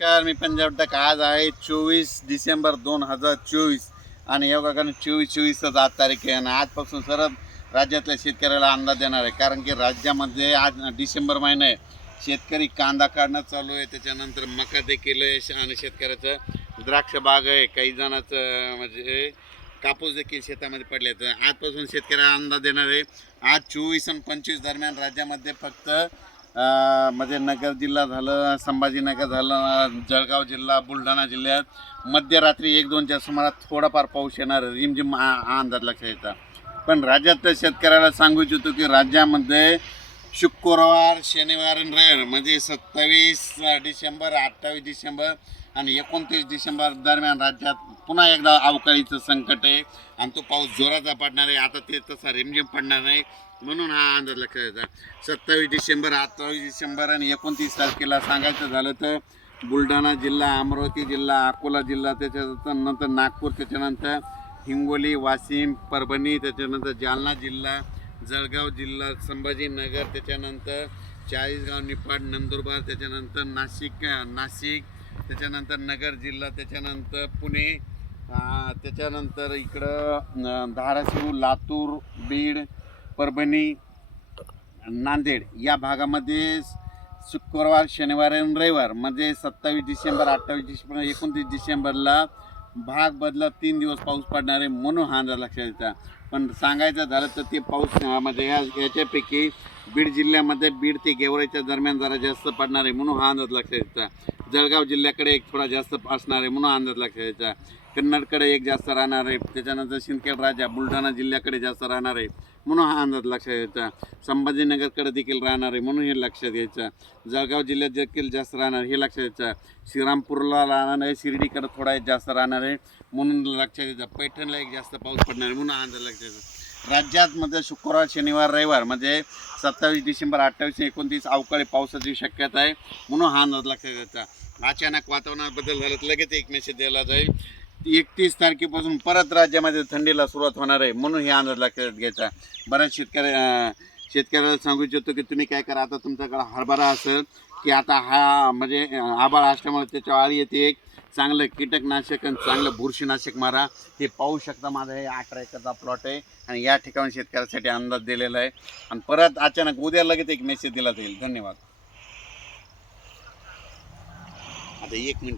नमस्कार, मी पंजाब टक. आज आहे 24 डिसेंबर 2024 आणि योगा 24/24च आज तारीख आहे आणि आजपासून सरळ राज्यातल्या शेतकऱ्याला अंदाज देणार आहे. कारण की राज्यामध्ये आज डिसेंबर महिना आहे, शेतकरी कांदा काढणं चालू आहे, त्याच्यानंतर मका देखील आहे आणि शेतकऱ्याचं द्राक्ष बाग आहे, काही जणांचं म्हणजे कापूस देखील शेतामध्ये पडले. तर आजपासून शेतकऱ्याला अंदाज देणार आहे. आज 24 आणि 25 दरम्यान राज्यामध्ये फक्त म्हणजे नगर जिल्हा झालं, संभाजीनगर झालं, जळगाव जिल्हा, बुलढाणा जिल्ह्यात मध्यरात्री 1-2च्या सुमारात थोडाफार पाऊस येणार, रिमझिम अंदाज लक्षात येतात. पण राज्यातल्या शेतकऱ्याला सांगू इच्छितो की राज्यामध्ये शुक्रवार, शनिवार आणि रविवार म्हणजे 27 डिसेंबर, 28 डिसेंबर आणि 29 डिसेंबर दरम्यान राज्यात पुन्हा एकदा अवकाळीचं संकट आहे आणि तो पाऊस जोराचा पडणार आहे. आता ते तसा रिमझिम पडणार नाही, म्हणून हा अंदाज लक्षात येतात. 27 डिसेंबर, 28 डिसेंबर आणि 29 तारखेला सांगायचं झालं तर बुलढाणा जिल्हा, अमरावती जिल्हा, अकोला जिल्हा, त्याच्यानंतर नागपूर, त्याच्यानंतर हिंगोली, वाशिम, परभणी, त्याच्यानंतर जालना जिल्हा, जळगाव जिल्हा, संभाजीनगर, त्याच्यानंतर चाळीसगाव, निफाड, नंदुरबार, त्याच्यानंतर नाशिक, त्याच्यानंतर नगर जिल्हा, त्याच्यानंतर पुणे, त्याच्यानंतर इकडं धाराशिव, लातूर, बीड, परभणी, नांदेड या भागामध्ये शुक्रवार, शनिवार आणि रविवार म्हणजे 27 डिसेंबर, 28 डिसेंबर, 29 डिसेंबरला भाग बदला 3 दिवस पाऊस पडणार आहे, म्हणून हा अंदाज लक्षात येतात. पण सांगायचं झालं तर ते पाऊस म्हणजे याच्यापैकी बीड जिल्ह्यामध्ये बीड ते गेवराईच्या दरम्यान जरा जास्त पडणार आहे, म्हणून हा अंदाज लक्षात येतात. जळगाव जिल्ह्याकडे एक थोडा जास्त असणार आहे, म्हणून अंदाज लक्षात येतात. कन्नडकडे एक जास्त राहणार आहे, त्याच्यानंतर सिंदखेड राजा बुलढाणा जिल्ह्याकडे जास्त राहणार आहे, म्हणून हा अंदाज लक्षात यायचा. संभाजीनगरकडे देखील राहणार आहे, म्हणून हे लक्षात घ्यायचं. जळगाव जिल्ह्यात देखील जास्त राहणार हे लक्षात यायचं. श्रीरामपूरला राहणार आहे, शिर्डीकडे थोडा जास्त राहणार आहे, म्हणून लक्षात यायचं. पैठणला एक जास्त पाऊस पडणार आहे, म्हणून हा अंदाज लक्षात यायचा. राज्यात मध्ये शुक्रवार, शनिवार, रविवार म्हणजे 27 डिसेंबर, 28 आणि 29 अवकाळी पावसाची शक्यता आहे, म्हणून हा अंदाज लक्षात यायचा. अचानक वातावरणात बदल झाला तर लगेच एक मेसेज द्यायला जाईल. 31 तारखेपासून परत राज्यामध्ये थंडीला सुरुवात होणार आहे, म्हणून हे अंदाज लक्षात घ्यायचा. बऱ्याच शेतकऱ्याला सांगू इच्छितो की तुम्ही काय करा, आता तुमच्याकडे हरभरा असेल की आता हा म्हणजे आभाळ असल्यामुळे त्याच्या आळी येते, एक चांगलं कीटकनाशक आणि चांगलं बुरशीनाशक मारा. हे पाहू शकता, माझा हे 18 एकरचा प्लॉट आहे आणि या ठिकाणी शेतकऱ्यासाठी अंदाज दिलेला आहे आणि परत अचानक उद्या लगेच एक मेसेज दिला जाईल. धन्यवाद. आता 1 मिनिट.